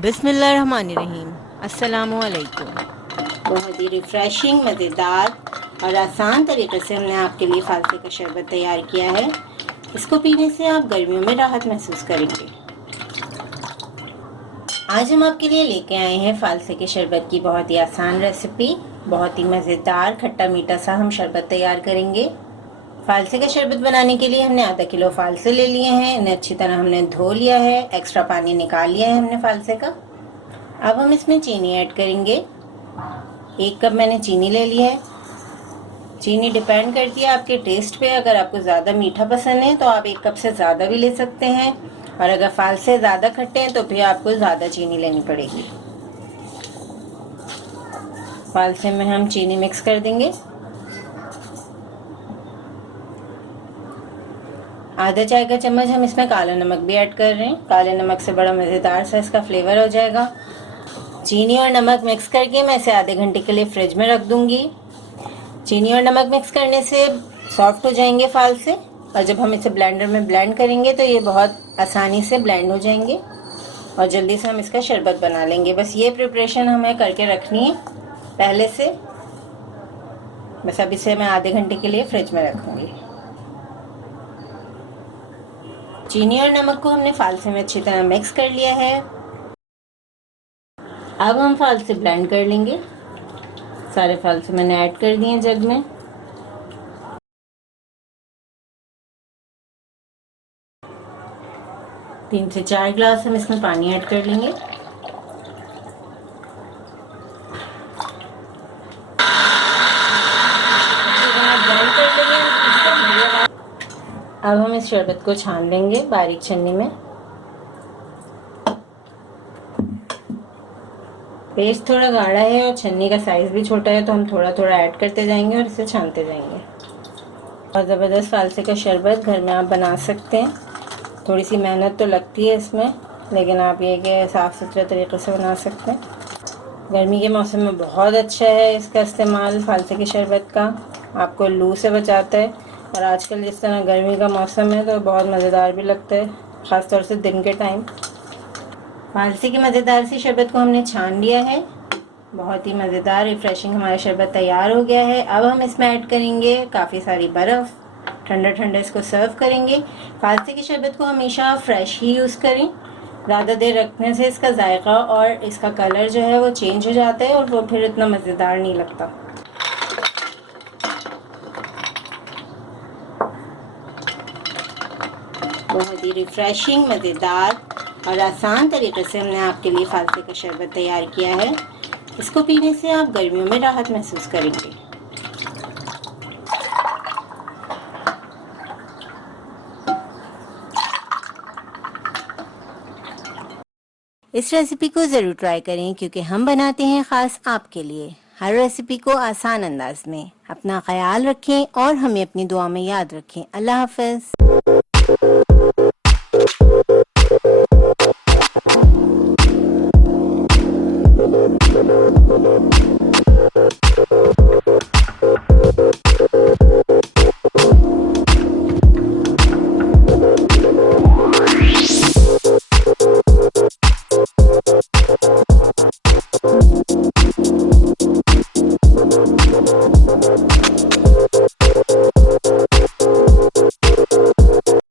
बिस्मिल्लाहिर्रहमानिर्रहीम। अस्सलामु अलैकुम। बहुत ही रिफ़्रेशिंग, मज़ेदार और आसान तरीके से हमने आपके लिए फालसे का शरबत तैयार किया है। इसको पीने से आप गर्मियों में राहत महसूस करेंगे। आज हम आपके लिए लेके आए हैं फालसे के शरबत की बहुत ही आसान रेसिपी। बहुत ही मज़ेदार खट्टा मीठा सा हम शरबत तैयार करेंगे। फालसे का शरबत बनाने के लिए हमने आधा किलो फालसे ले लिए हैं। इन्हें अच्छी तरह हमने धो लिया है, एक्स्ट्रा पानी निकाल लिया है हमने फालसे का। अब हम इसमें चीनी ऐड करेंगे। 1 कप मैंने चीनी ले लिया है। चीनी डिपेंड करती है आपके टेस्ट पे। अगर आपको ज़्यादा मीठा पसंद है तो आप 1 कप से ज़्यादा भी ले सकते हैं, और अगर फालसे ज़्यादा खट्टे हैं तो फिर आपको ज़्यादा चीनी लेनी पड़ेगी। फालसे में हम चीनी मिक्स कर देंगे। आधा चाय का चम्मच हम इसमें काला नमक भी ऐड कर रहे हैं। काले नमक से बड़ा मज़ेदार सा इसका फ्लेवर हो जाएगा। चीनी और नमक मिक्स करके मैं इसे आधे घंटे के लिए फ्रिज में रख दूंगी। चीनी और नमक मिक्स करने से सॉफ्ट हो जाएंगे फालसे, और जब हम इसे ब्लेंडर में ब्लेंड करेंगे तो ये बहुत आसानी से ब्लेंड हो जाएंगे और जल्दी से हम इसका शरबत बना लेंगे। बस ये प्रिपरेशन हमें करके रखनी है पहले से। बस अब इसे मैं आधे घंटे के लिए फ्रिज में रखूँगी। चीनी और नमक को हमने फालसे में अच्छी तरह मिक्स कर लिया है। अब हम फालसे ब्लेंड कर लेंगे। सारे फालसे मैंने ऐड कर दिए जग में। तीन से 4 ग्लास हम इसमें पानी ऐड कर लेंगे। अब हम इस शरबत को छान लेंगे बारीक छन्नी में। पेस्ट थोड़ा गाढ़ा है और छन्नी का साइज भी छोटा है, तो हम थोड़ा थोड़ा ऐड करते जाएंगे और इसे छानते जाएंगे। और ज़बरदस्त फालसे का शरबत घर में आप बना सकते हैं। थोड़ी सी मेहनत तो लगती है इसमें, लेकिन आप ये कि साफ़ सुथरे तरीके से बना सकते हैं। गर्मी के मौसम में बहुत अच्छा है इसका इस्तेमाल फालसे के शरबत का। आपको लू से बचाता है, और आजकल जिस तरह गर्मी का मौसम है तो बहुत मज़ेदार भी लगता है, ख़ास तौर से दिन के टाइम। फालसे के मज़ेदार सी शरबत को हमने छान लिया है। बहुत ही मज़ेदार रिफ़्रेशिंग हमारा शरबत तैयार हो गया है। अब हम इसमें ऐड करेंगे काफ़ी सारी बर्फ़। ठंडा ठंडा इसको सर्व करेंगे। फालसे के शरबत को हमेशा फ्रेश ही यूज़ करें। ज़्यादा देर रखने से इसका जायका और इसका कलर जो है वो चेंज हो जाता है, और वो फिर इतना मज़ेदार नहीं लगता। बहुत ही रिफ़्रेशिंग, मज़ेदार और आसान तरीके से हमने आपके लिए फालसे का शरबत तैयार किया है। इसको पीने से आप गर्मियों में राहत महसूस करेंगे। इस रेसिपी को ज़रूर ट्राई करें, क्योंकि हम बनाते हैं ख़ास आपके लिए हर रेसिपी को आसान अंदाज में। अपना ख्याल रखें और हमें अपनी दुआ में याद रखें। अल्लाह हाफ़िज़।